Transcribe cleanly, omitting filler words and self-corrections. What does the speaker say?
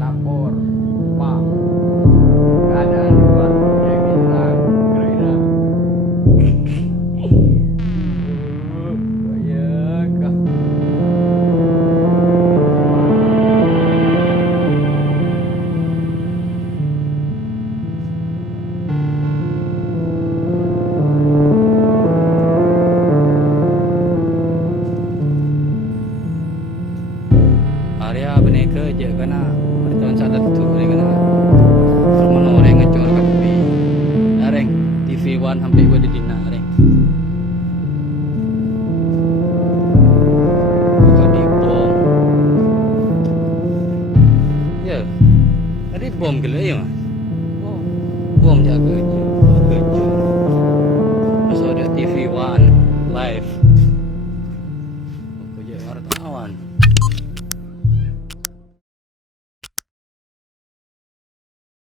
Lapor, Pak. Keadaan luar yang hilang Ukraina. Bayangkan. Area beneka je kena bertahun saat tu kena rumah orang ngecor kapi areng TV One hampir gua di dina areng tadi bom ya tadi bom gila ya mas bom jaga je kerja masuk ada TV One live aku je wartawan